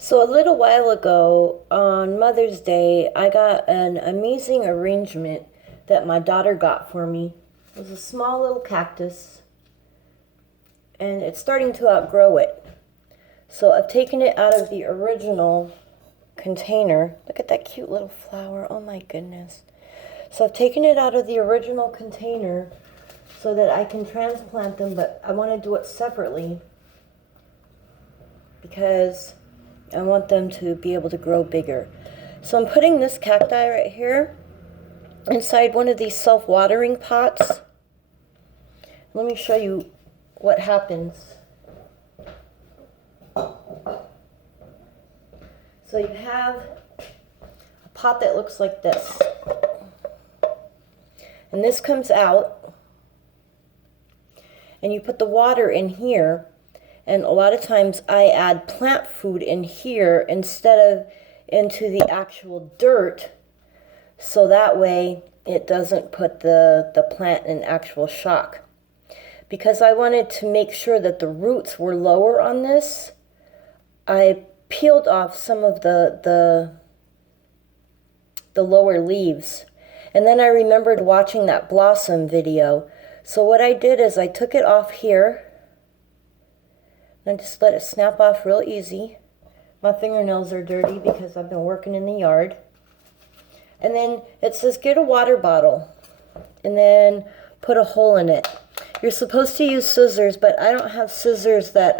So a little while ago on Mother's Day, I got an amazing arrangement that my daughter got for me. It was a small little cactus, and it's starting to outgrow it. So I've taken it out of the original container. Look at that cute little flower. Oh my goodness. So I've taken it out of the original container so that I can transplant them, but I want to do it separately because I want them to be able to grow bigger. So I'm putting this cacti right here inside one of these self-watering pots. Let me show you what happens. So you have a pot that looks like this. And this comes out, and you put the water in here. And a lot of times I add plant food in here instead of into the actual dirt, so that way it doesn't put the plant in actual shock. Because I wanted to make sure that the roots were lower on this, I peeled off some of the lower leaves. And then I remembered watching that blossom video. So what I did is I took it off here, and just let it snap off real easy. My fingernails are dirty because I've been working in the yard. And then it says get a water bottle and then put a hole in it. You're supposed to use scissors, but I don't have scissors that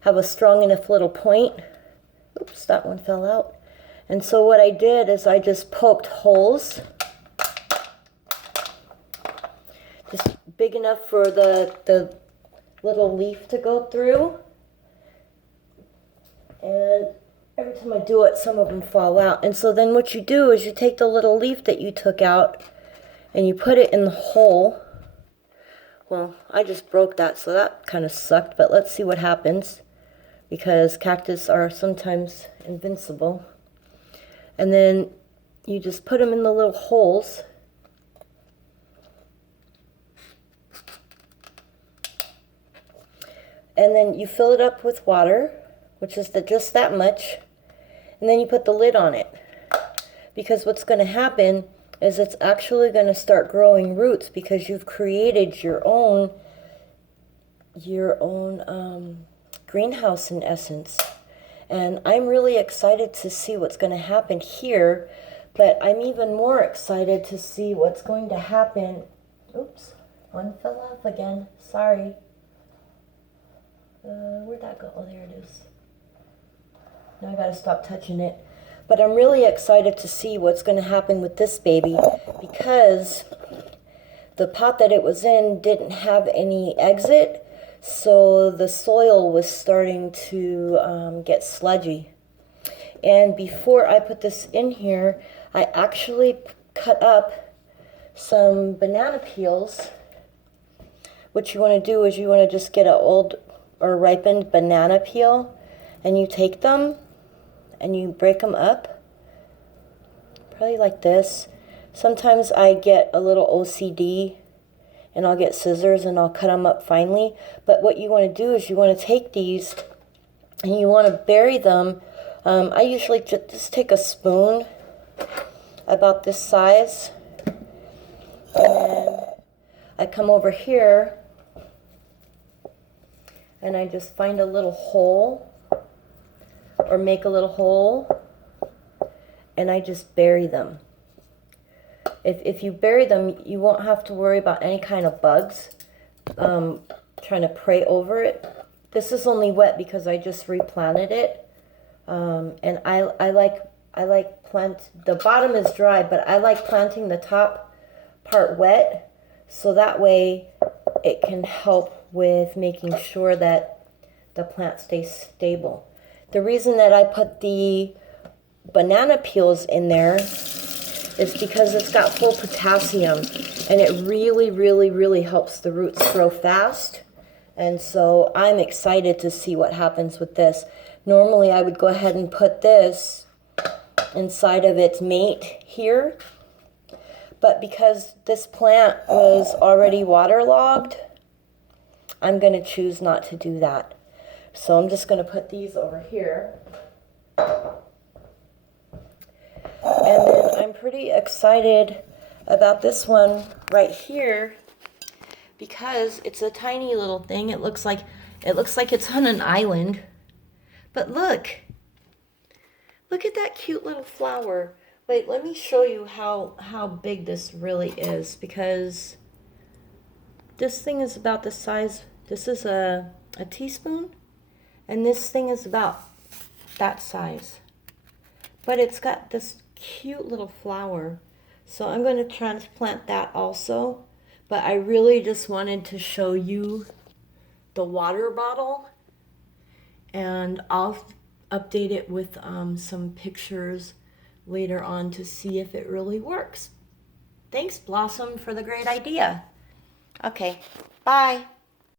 have a strong enough little point. Oops, that one fell out. And so what I did is I just poked holes, just big enough for the little leaf to go through, and every time I do it, some of them fall out. And so then what you do is you take the little leaf that you took out and you put it in the hole. Well, I just broke that, so that kind of sucked, but let's see what happens, because cactus are sometimes invincible. And then you just put them in the little holes. And then you fill it up with water, which is just that much. And then you put the lid on it. Because what's going to happen is it's actually going to start growing roots, because you've created your own greenhouse in essence. And I'm really excited to see what's going to happen here, but I'm even more excited to see what's going to happen. Oops, one fell off again. Sorry. Where'd that go? Oh, there it is. Now I gotta stop touching it. But I'm really excited to see what's going to happen with this baby, because the pot that it was in didn't have any exit, so the soil was starting to get sludgy. And before I put this in here, I actually cut up some banana peels. What you want to do is you want to just get an old or ripened banana peel, and you take them and you break them up, probably like this. Sometimes I get a little OCD and I'll get scissors and I'll cut them up finely. But what you want to do is you want to take these and you want to bury them. I usually just take a spoon about this size, and then I come over here and I just find a little hole, or make a little hole, and I just bury them. If you bury them, you won't have to worry about any kind of bugs trying to prey over it. This is only wet because I just replanted it, and I like plant. The bottom is dry, but I like planting the top part wet, so that way it can help with making sure that the plant stays stable. The reason that I put the banana peels in there is because it's got full potassium, and it really, really, really helps the roots grow fast. And so I'm excited to see what happens with this. Normally I would go ahead and put this inside of its mate here, but because this plant was already waterlogged, I'm going to choose not to do that. So I'm just going to put these over here. And then I'm pretty excited about this one right here because it's a tiny little thing. It looks like it's on an island. But look at that cute little flower. Wait, let me show you how big this really is, because this thing is about the size, this is a teaspoon, and this thing is about that size. But it's got this cute little flower. So I'm going to transplant that also. But I really just wanted to show you the water bottle. And I'll update it with some pictures later on to see if it really works. Thanks, Blossom, for the great idea. Okay, bye.